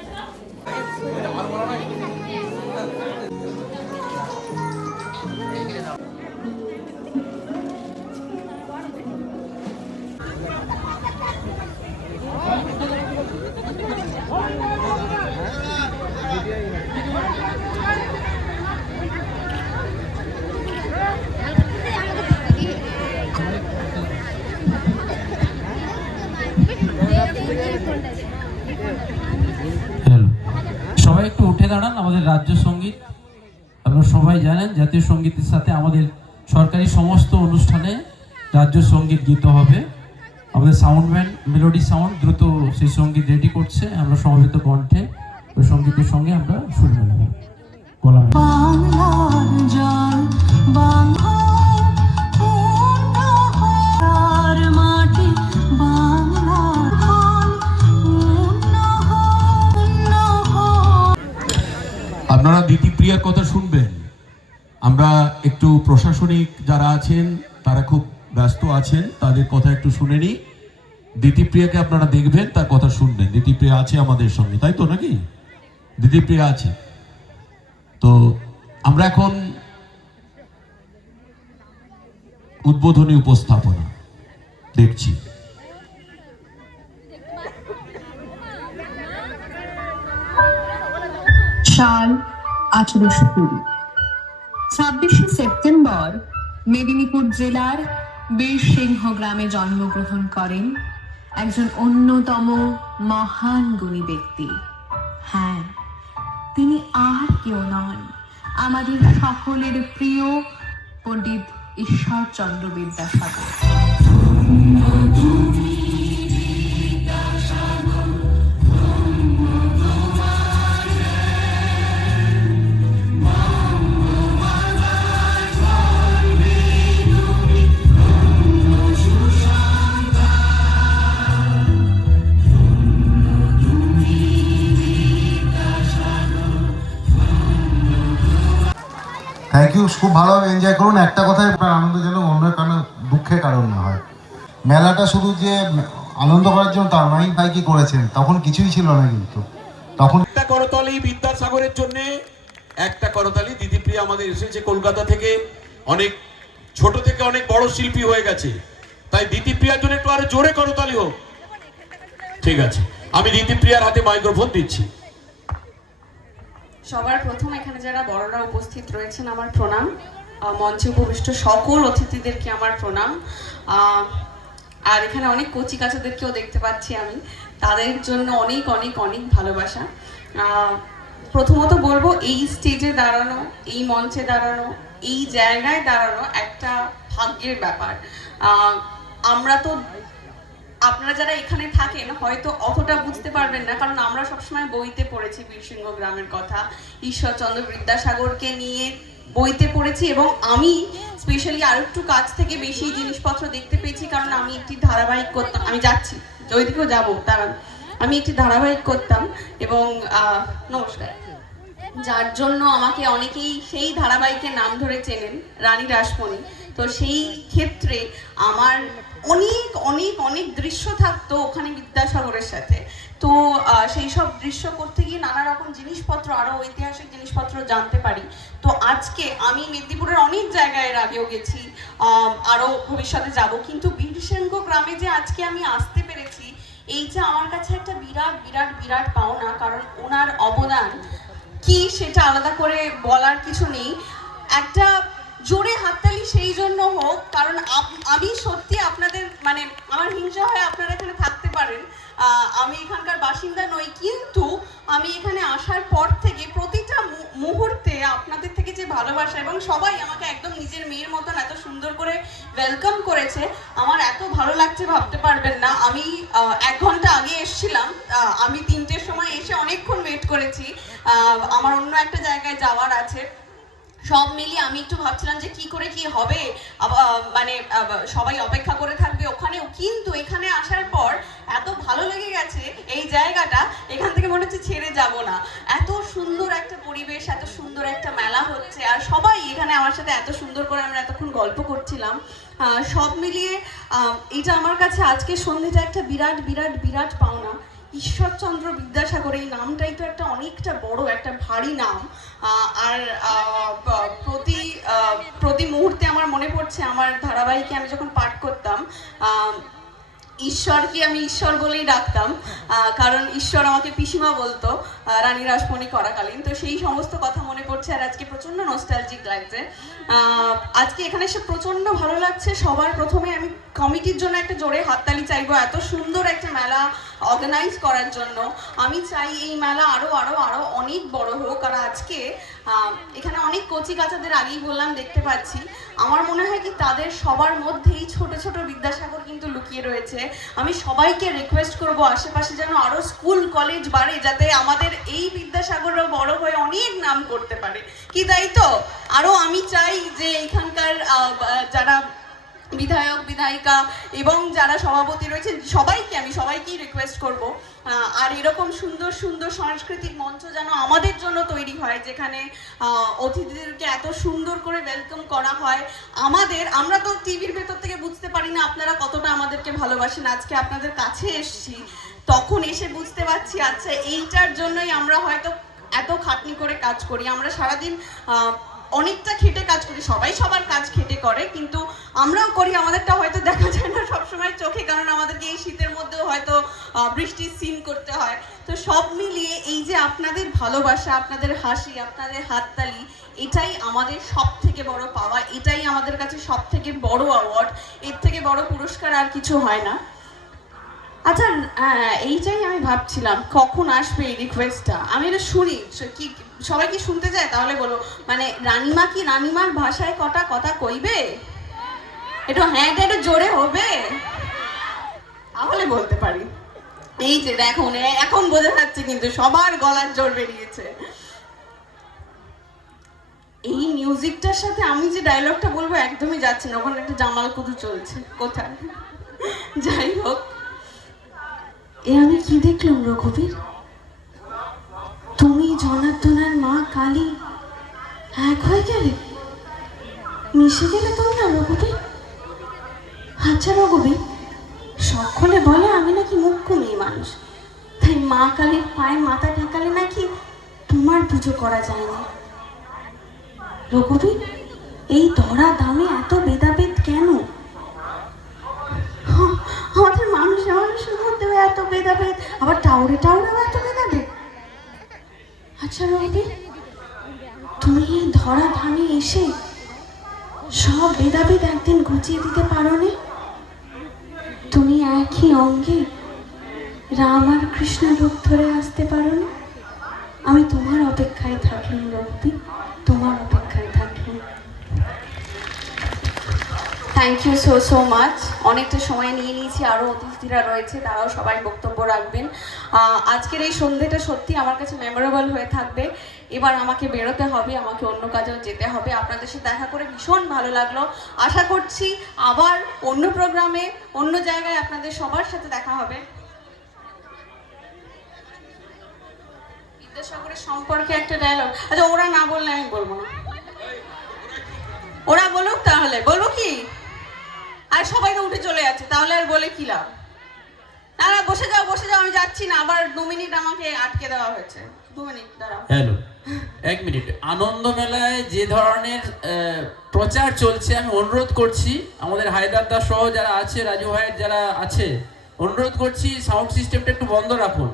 Thank. আমাদের রাজ্য সংগীত, আপনারা সবাই জানেন জাতীয় সঙ্গীতের সাথে আমাদের সরকারি সমস্ত অনুষ্ঠানে রাজ্য সংগীত গীত হবে। আমাদের সাউন্ড ম্যান মেলোডি সাউন্ড দ্রুত সেই সংগীত রেডি করছে। আমরা সমবেত কণ্ঠে ওই সঙ্গীতের সঙ্গে আমরা সুর মেলাবো গলা দিতিপ্রিয়ার কথা শুনবেন। আমরা একটু প্রশাসনিক যারা আছেন, তারা খুব ব্যস্ত আছেন, তাদের কথা একটু শুনে নিই। দিতিপ্রিয়াকে আপনারা দেখবেন, তার কথা শুনবেন। দিতিপ্রিয়া আছে আমাদের সঙ্গে, তাই তো নাকি? দিতিপ্রিয়া আছে। তো আমরা এখন উদ্বোধনী উপস্থাপনা দেখছি। সাল আঠারোশো কুড়ি। ছাব্বিশে সেপ্টেম্বর মেদিনীপুর জেলার বীরসিংহ গ্রামে জন্মগ্রহণ করেন একজন অন্যতম মহান গুণী ব্যক্তি। হ্যাঁ তিনি আর কেউ নন, আমাদের সকলের প্রিয় পণ্ডিত ঈশ্বরচন্দ্র বিদ্যাসাগর। থ্যাংক ইউ খুব ভালোভাবে এনজয় করুন। একটা কথাই আপনার আনন্দজনক অন্য কারণে দুঃখের কারণ না হয়। মেলাটা শুধু যে আনন্দ করার জন্য তার নয়, ভাই কি করেছেন? তখন কিছুই ছিল না কিন্তু। তখন একটা করতালি বিদ্যাসাগরের জন্য, একটা করতালি দিদিপ্রিয়া আমাদের এসেছে কলকাতা থেকে। অনেক ছোট থেকে অনেক বড় শিল্পী হয়ে গেছে। তাই দিদিপ্রিয়ার জন্য একটু আরও জোরে করতালি হোক। ঠিক আছে। আমি দিদিপ্রিয়ার হাতে মাইক্রোফোন দিচ্ছি। সবার প্রথম এখানে যারা বড়রা উপস্থিত রয়েছেন, আমার প্রণাম। মঞ্চে উপবিষ্ট সকল অতিথিদেরকে আমার প্রণাম। আর এখানে অনেক কচি কাচাদেরকেও দেখতে পাচ্ছি আমি। তাদের জন্য অনেক অনেক অনেক ভালোবাসা। প্রথমত বলব, এই স্টেজে দাঁড়ানো, এই মঞ্চে দাঁড়ানো, এই জায়গায় দাঁড়ানো একটা ভাগ্যের ব্যাপার। আমরা তো আপনারা যারা এখানে থাকেন, হয়তো অতটা বুঝতে পারবেন না, কারণ আমরা সবসময় বইতে পড়েছি বীরসিংহ গ্রামের কথা। ঈশ্বরচন্দ্র বিদ্যাসাগরকে নিয়ে বইতে পড়েছি এবং আমি স্পেশালি আর একটু কাছ থেকে বেশি জিনিসপত্র দেখতে পেয়েছি, কারণ আমি একটি ধারাবাহিক করতাম। আমি যাচ্ছি, ওইদিকেও যাব, দাঁড়ান। আমি একটি ধারাবাহিক করতাম এবং নমস্কার। যার জন্য আমাকে অনেকেই সেই ধারাবাহিকের নাম ধরে চেনেন, রানী রাসমণি। তো সেই ক্ষেত্রে আমার অনেক অনেক অনেক দৃশ্য থাকতো ওখানে বিদ্যাসাগরের সাথে। তো সেই সব দৃশ্য করতে গিয়ে নানা রকম জিনিসপত্র আরও ঐতিহাসিক জিনিসপত্র জানতে পারি। তো আজকে আমি মেদিনীপুরের অনেক জায়গায় এর আগেও গেছি আহ, আরও ভবিষ্যতে যাব। কিন্তু বীরসিংহ গ্রামে যে আজকে আমি আসতে পেরেছি এই যে আমার কাছে একটা বিরাট বিরাট বিরাট পাওনা কারণ ওনার অবদান কি সেটা আলাদা করে বলার কিছু নেই। একটা জোরে হাততালি সেই জন্য হোক, কারণ আমি সত্যি আপনাদের মানে আমার হিংসা হয় আপনারা এখানে থাকতে পারেন। আমি এখানকার বাসিন্দা নই, কিন্তু আমি এখানে আসার পর থেকে প্রতিটা মুহূর্তে আপনাদের থেকে যে ভালোবাসা এবং সবাই আমাকে একদম নিজের মেয়ের মতন এত সুন্দর করে ওয়েলকাম করেছে, আমার এত ভালো লাগছে ভাবতে পারবেন না। আমি এক ঘণ্টা আগে এসেছিলাম আমি তিনটের সময় এসে অনেকক্ষণ ওয়েট করেছি। আমার অন্য একটা জায়গায় যাওয়ার আছে। সব মিলিয়ে আমি একটু ভাবছিলাম যে কি করে কি হবে। মানে সবাই অপেক্ষা করে থাকবে ওখানেও। কিন্তু এখানে আসার পর এত ভালো লেগে গেছে এই জায়গাটা, এখান থেকে মনে হচ্ছে ছেড়ে যাব না। এত সুন্দর একটা পরিবেশ, এত সুন্দর একটা মেলা হচ্ছে। আর সবাই এখানে আমার সাথে এত সুন্দর করে আমরা এতক্ষণ গল্প করছিলাম। সব মিলিয়ে এটা আমার কাছে আজকে সন্ধ্যেটা একটা বিরাট বিরাট বিরাট পাওনা। ঈশ্বরচন্দ্র বিদ্যাসাগর, এই নামটাই তো একটা অনেকটা বড়, একটা ভারী নাম। আর প্রতি প্রতি মুহূর্তে আমার মনে পড়ছে, আমার ধারাবাহিকে আমি যখন পাঠ করতাম ঈশ্বরকে আমি ঈশ্বর বলেই ডাকতাম কারণ ঈশ্বর আমাকে পিসিমা বলতো রানী রাসমণি করাকালীন। তো সেই সমস্ত কথা মনে পড়ছে আর আজকে প্রচণ্ড নস্টালজিক লাগছে। আজকে এখানে এসে প্রচণ্ড ভালো লাগছে। সবার প্রথমে আমি কমিটির জন্য একটা জোরে হাততালি চাইব, এত সুন্দর একটা মেলা অর্গানাইজ করার জন্য। আমি চাই এই মেলা আরও আরও আরও অনেক বড় হোক। আর আজকে এখানে অনেক কচি কাচাদের আগেই বললাম, দেখতে পাচ্ছি। আমার মনে হয় কি তাদের সবার মধ্যেই ছোট ছোট বিদ্যাসাগর কিন্তু লুকিয়ে রয়েছে। আমি সবাইকে রিকোয়েস্ট করব আশেপাশে যেন আরও স্কুল কলেজ বাড়ে, যাতে আমাদের এই বিদ্যাসাগরও বড় হয়ে অনেক নাম করতে পারে। কি তাই তো? আরও আমি চাই যে এখানকার যারা বিধায়ক, বিধায়িকা এবং যারা সভাপতি রয়েছেন, সবাইকে আমি সবাইকেই রিকোয়েস্ট করব। আর এরকম সুন্দর সুন্দর সাংস্কৃতিক মঞ্চ যেন আমাদের জন্য তৈরি হয়, যেখানে অতিথিদেরকে এত সুন্দর করে ওয়েলকাম করা হয়। আমাদের, আমরা তো টিভির ভেতর থেকে বুঝতে পারি না আপনারা কতটা আমাদেরকে ভালোবাসেন। আজকে আপনাদের কাছে এসছি, তখন এসে বুঝতে পারছি আচ্ছা এইটার জন্যই আমরা হয়তো এত খাটনি করে কাজ করি। আমরা সারাদিন অনেকটা খেটে কাজ করি, সবাই সবার কাজ খেটে করে, কিন্তু আমরাও করি, আমাদেরটা হয়তো দেখা যায় না সবসময় চোখে কারণ আমাদেরকে এই শীতের মধ্যেও হয়তো আহ, বৃষ্টির সিন করতে হয়। তো সব মিলিয়ে এই যে আপনাদের ভালোবাসা, আপনাদের হাসি, আপনাদের হাততালি, এটাই আমাদের সব থেকে বড় পাওয়া, এটাই আমাদের কাছে সব থেকে বড় অ্যাওয়ার্ড এর থেকে বড় পুরস্কার আর কিছু হয় না। আচ্ছা এইটাই আমি ভাবছিলাম, কখন আসবে এই রিকোয়েস্টটা আমি এটা শুনি কি, সবাই কি শুনতে চায়? তাহলে বলো মানে রানিমা কি রানিমার ভাষায় কটা কথা কইবে? একটু হ্যাঁ একটু জোরে হবে। তাহলে বলতে পারি। এই যে দেখুন এখন বোঝা যাচ্ছে কিন্তু সবার গলার জোর বেরিয়েছে। এই মিউজিকটার সাথে আমি যে ডায়লগটা বলব, একদমই যাচ্ছে না। ওখানে একটা জামাল কুদু চলছে। কোথায়? যাই হোক। এ আমি কি দেখলাম, রঘুবীর? তুমি জনার্দনার মা কালী। এক হয়ে গেলে? মিশে গেলে তোমরা রঘুবীর? আচ্ছা রঘুবীর সকলে বলে আমি নাকি মুখ্য মেয়ে মানুষ। তাই মা কালীর পায়ে মাথা ঠেকালে নাকি তোমার পুজো করা যায় না রঘুবীর, এই ধরা দামে এত ভেদাভেদ কেন? আমাদের মানুষ মানুষের মধ্যেও এত ভেদাভেদ, আবার টাউরে টাউরেও এত ভেদাভেদ। আচ্ছা রবি তুমি এই ধরা ধামে এসে সব ভেদাভেদ একদিন ঘুচিয়ে দিতে পারো নি তুমি একই অঙ্গে রাম আর কৃষ্ণ রূপ ধরে আসতে পারো না? আমি তোমার অপেক্ষায় থাকলাম রবি তোমার অপেক্ষায় থাকলাম thank you so so much অনেকটা সময় নিয়ে নিয়েছি আরও অতিথিরা রয়েছে, তারাও সবাই বক্তব্য রাখবেন। আজকের এই সন্ধ্যেটা সত্যি আমার কাছে মেমোরেবল হয়ে থাকবে। এবার আমাকে বেরোতে হবে, আমাকে অন্য কাজেও যেতে হবে। আপনাদের সাথে দেখা করে ভীষণ ভালো লাগল। আশা করছি আবার অন্য প্রোগ্রামে অন্য জায়গায় আপনাদের সবার সাথে দেখা হবে। বিদ্যাসাগরের সম্পর্কে একটা ডায়লগ আচ্ছা ওরা না বললে আমি বলব না। ওরা বলুক তাহলে। বলব কি? আর, সবাই তো উঠে চলে যাচ্ছে, তাহলে আর বলে কি লাভ? না, বসে যাও বসে যাও, আমি যাচ্ছি না। আবার দু মিনিট আমাকে আটকে দেওয়া হয়েছে। দু মিনিট, দাঁড়াও। হ্যালো। এক মিনিট। আনন্দ মেলায় যে ধরনের প্রচার চলছে, আমি অনুরোধ করছি, আমাদের হায়দারদা সহ যারা আছে, রাজু ভাইয়ের যারা আছে, অনুরোধ করছি সাউন্ড সিস্টেমটা একটু বন্ধ রাখুন।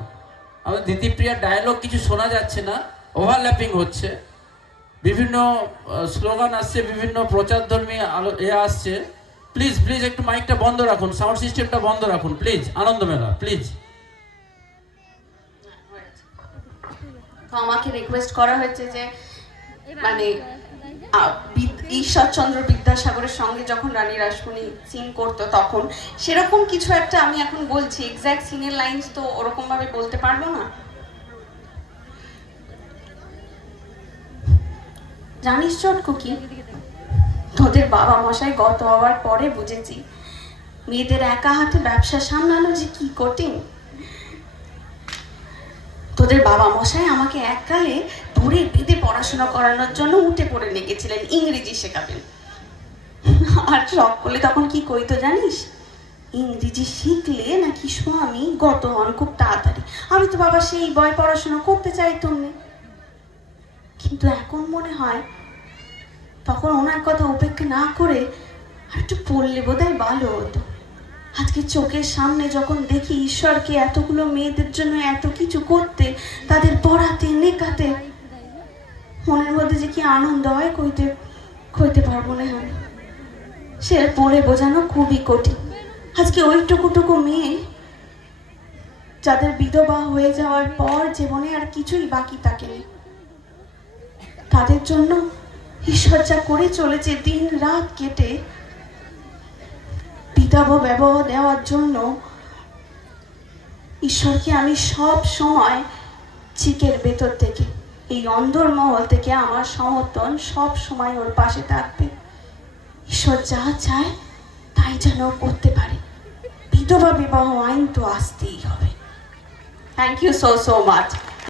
আমাদের দিতিপ্রিয়ার ডায়লগ কিছু শোনা যাচ্ছে না ওভারল্যাপিং হচ্ছে। বিভিন্ন স্লোগান আসছে, বিভিন্ন প্রচারধর্মী আলো, এ আসছে। প্লিজ প্লিজ একটু মাইকটা বন্ধ রাখুন সাউন্ড সিস্টেমটা বন্ধ রাখুন প্লিজ আনন্দ মেলা প্লিজ তো আমাকে রিকোয়েস্ট করা হয়েছে যে মানে ঈশ্বরচন্দ্র বিদ্যাসাগরের সঙ্গে যখন রানী রাসমণি সিন করতো তখন সেরকম কিছু একটা আমি এখন বলছি। এক্স্যাক্ট সিনের লাইন্স তো ওরকম ভাবে বলতে পারব না? জানিস চটকু কি তোদের বাবা মশাই গত হওয়ার পরে বুঝেছি মেয়েদের একা হাতে ব্যবসা সামলানো যে কি কঠিন। তোদের বাবা মশাই আমাকে এককালে ঘুরে বেঁধে পড়াশোনা করানোর জন্য উঠে পড়ে লেগেছিলেন ইংরেজি শেখাবেন। আর সকলে তখন কি কইতো জানিস? ইংরেজি শিখলে নাকি স্বামী গত হন খুব তাড়াতাড়ি। আমি তো বাবা সেই বয় পড়াশোনা করতে চাইতাম না। কিন্তু এখন মনে হয় তখন ওনার কথা উপেক্ষা না করে আর একটু পড়লে বোধহয় ভালো হতো। আজকে চোখের সামনে যখন দেখি ঈশ্বরকে এতগুলো মেয়েদের জন্য এত কিছু করতে, তাদের পড়াতে, লেখাতে, মনের মধ্যে যে কি আনন্দ হয় কইতে কইতে পারব না আমি। সে পড়ে বোঝানো খুবই কঠিন। আজকে ওইটুকুটুকু মেয়ে যাদের বিধবা হয়ে যাওয়ার পর জীবনে আর কিছুই বাকি থাকেনি তাদের জন্য ঈশ্বর যা করে চলেছে, দিন রাত কেটে পিতাব ব্যবহ দেওয়ার জন্য ঈশ্বরকে আমি সব সময় চিকের ভেতর থেকে, এই অন্দর মহল থেকে আমার সমর্থন সব সময় ওর পাশে থাকবে। ঈশ্বর যা চায় তাই যেন করতে পারে। বিধবা বিবাহ আইন তো আসতেই হবে। Thank you so so much